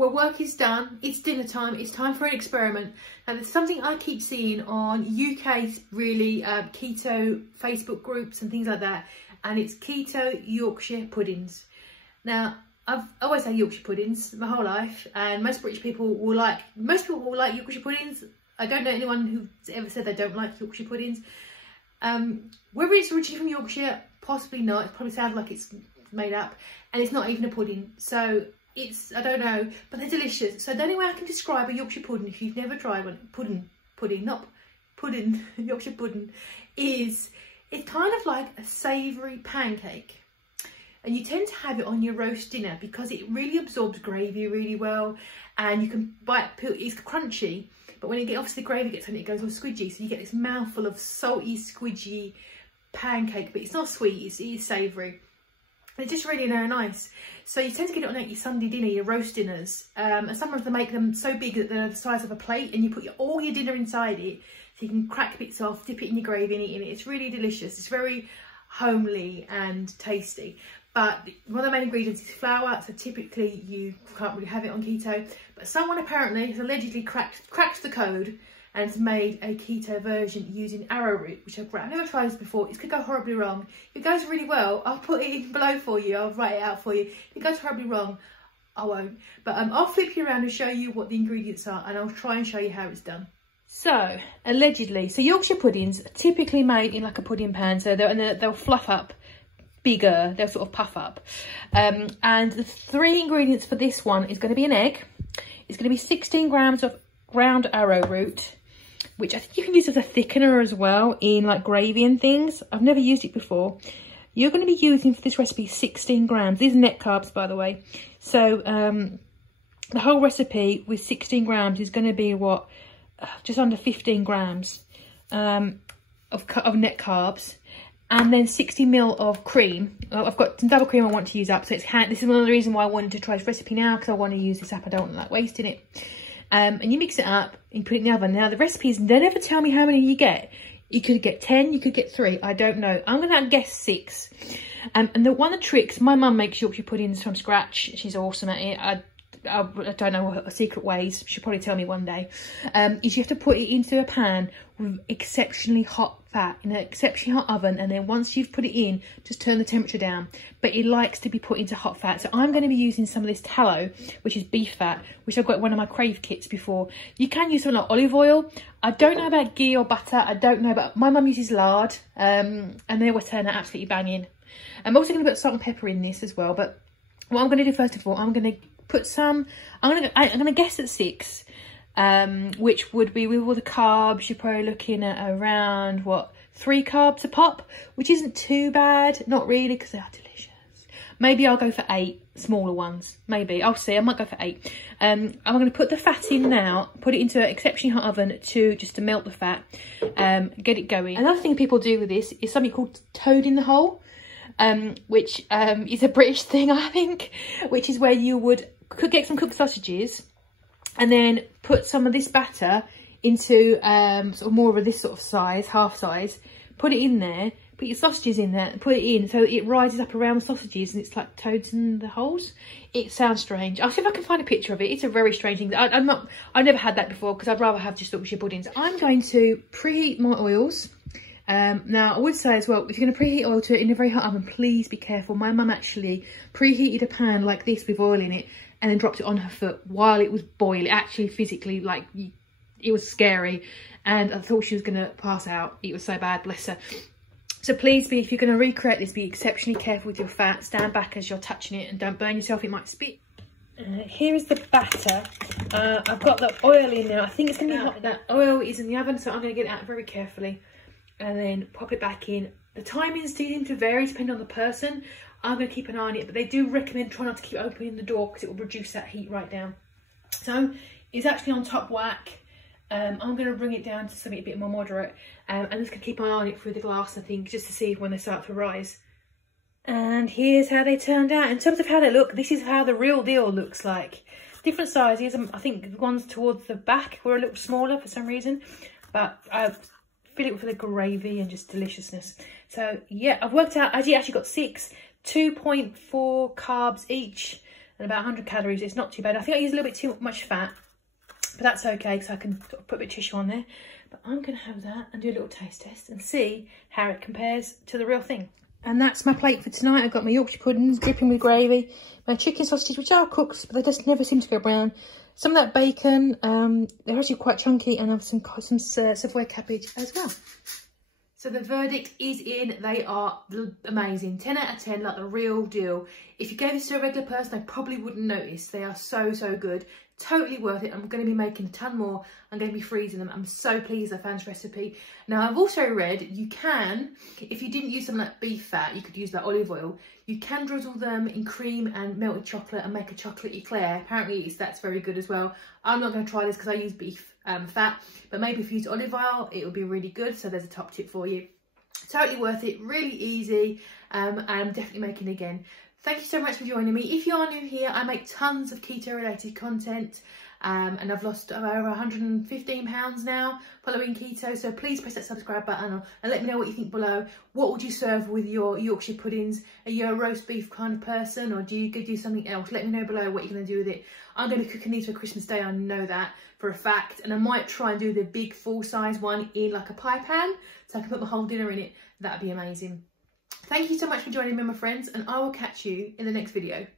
well, work is done, it's dinner time, it's time for an experiment. And there's something I keep seeing on UK's really keto Facebook groups and things like that, and it's keto Yorkshire puddings. Now, I've always had Yorkshire puddings my whole life, and most British people will like Yorkshire puddings. I don't know anyone who's ever said they don't like Yorkshire puddings. Whether it's originally from Yorkshire, possibly not. It probably sounds like it's made up, and it's not even a pudding. So it's, I don't know, but they're delicious. So the only way I can describe a Yorkshire pudding, if you've never tried one, Yorkshire pudding, is it's kind of like a savoury pancake. And you tend to have it on your roast dinner because it really absorbs gravy really well, and you can bite, it's crunchy, but when you get obviously the gravy gets on it, it goes all squidgy, so you get this mouthful of salty, squidgy pancake, but it's not sweet, it is savoury. It's just really very nice. So you tend to get it on your Sunday dinner, your roast dinners, and sometimes they make them so big that they're the size of a plate, and you put all your dinner inside it, so you can crack bits off, dip it in your gravy and eat it. It's really delicious. It's very homely and tasty. But one of the main ingredients is flour, so typically you can't really have it on keto. But someone apparently has allegedly cracked the code and has made a keto version using arrowroot, which I've never tried this before. It could go horribly wrong. If it goes really well, I'll put it in below for you. I'll write it out for you. If it goes horribly wrong, I won't. But I'll flip you around and show you what the ingredients are, and I'll try and show you how it's done. So, allegedly, so Yorkshire puddings are typically made in like a pudding pan, so they'll fluff up bigger, they'll sort of puff up. And the 3 ingredients for this one is going to be an egg. It's going to be 16 grams of ground arrowroot, which I think you can use as a thickener as well in like gravy and things. I've never used it before. You're going to be using for this recipe 16 grams. These are net carbs, by the way. So the whole recipe with 16 grams is going to be what, just under 15 grams of net carbs. And then 60 ml of cream. I've got some double cream I want to use up, so this is one of the reasons why I wanted to try this recipe now, because I want to use this up. I don't want like wasting it. And you mix it up and put it in the oven. Now the recipes, they never tell me how many you get. You could get 10, you could get 3. I don't know. I'm going to guess 6. And one of the tricks, my mum makes Yorkshire puddings from scratch. She's awesome at it. I don't know her secret ways. She'll probably tell me one day. Is you have to put it into a pan with exceptionally hot fat in an exceptionally hot oven, and then once you've put it in, just turn the temperature down. But it likes to be put into hot fat, so I'm going to be using some of this tallow, which is beef fat, which I've got in one of my Crave kits before. You can use something like olive oil. I don't know about ghee or butter, I don't know, but my mum uses lard, and they always turn out absolutely banging. I'm also going to put salt and pepper in this as well, but what I'm going to do first of all, I'm going to put some, I'm going to guess at 6, which would be, with all the carbs, you're probably looking at around, what, 3 carbs a pop, which isn't too bad. Not really, because they are delicious. Maybe I'll go for 8 smaller ones. Maybe, I'll see, I might go for 8. I'm going to put the fat in now, put it into an exceptionally hot oven just to melt the fat, get it going. Another thing people do with this is something called toad in the hole, which is a British thing, I think, which is where you would get some cooked sausages and then put some of this batter into sort of more of this sort of size, half size, put it in there, put your sausages in there and put it in so it rises up around the sausages and it's like toads in the holes. It sounds strange. I'll see if I can find a picture of it. It's a very strange thing. I've never had that before, because I'd rather have just Yorkshire puddings. I'm going to preheat my oils. Now I would say as well, if you're going to preheat oil to it in a very hot oven, please be careful. My mum actually preheated a pan like this with oil in it and then dropped it on her foot while it was boiling. Actually, physically, like, it was scary, and I thought she was going to pass out. It was so bad, bless her. So please, if you're going to recreate this, be exceptionally careful with your fat. Stand back as you're touching it and don't burn yourself, it might spit. Here is the batter. I've got the oil in there. I think it's going to be hot. That oil is in the oven, so I'm going to get it out very carefully and then pop it back in. The timings seem to vary depending on the person. I'm going to keep an eye on it, but they do recommend try not to keep opening the door because it will reduce that heat right down. So it's actually on top whack. I'm going to bring it down to something a bit more moderate, and I'm just going to keep an eye on it through the glass, I think, just to see when they start to rise. And here's how they turned out. In terms of how they look, this is how the real deal looks like. Different sizes. I think the ones towards the back were a little smaller for some reason, but I fill it with the gravy and just deliciousness. So yeah, I've worked out, I actually got 6, 2.4 carbs each. and about 100 calories. It's not too bad. I think I use a little bit too much fat, but that's okay because I can sort of put a bit of tissue on there. But I'm going to have that and do a little taste test and see how it compares to the real thing. And that's my plate for tonight. I've got my Yorkshire puddings dripping with gravy, my chicken sausages, which are cooked, but they just never seem to go brown. Some of that bacon, they're actually quite chunky, and I have some Savoy cabbage as well. So the verdict is in. They are amazing. 10 out of 10, like the real deal. If you gave this to a regular person, they probably wouldn't notice. They are so, so good. Totally worth it. I'm going to be making a ton more. I'm going to be freezing them. I'm so pleased I found this recipe. Now, I've also read you can, if you didn't use something like beef fat, you could use like olive oil. You can drizzle them in cream and melted chocolate and make a chocolate eclair. Apparently, that's very good as well. I'm not going to try this because I use beef fat, but maybe if you use olive oil, it would be really good. So there's a top tip for you. Totally worth it. Really easy. I'm definitely making it again. Thank you so much for joining me. If you are new here, I make tons of keto related content, and I've lost over 115 pounds now following keto. So please press that subscribe button and let me know what you think below. What would you serve with your Yorkshire puddings? Are you a roast beef kind of person, or do you do something else? Let me know below what you're going to do with it. I'm going to be cooking these for Christmas Day. I know that for a fact. And I might try and do the big full size one in like a pie pan, so I can put my whole dinner in it. That'd be amazing. Thank you so much for joining me, my friends, and I will catch you in the next video.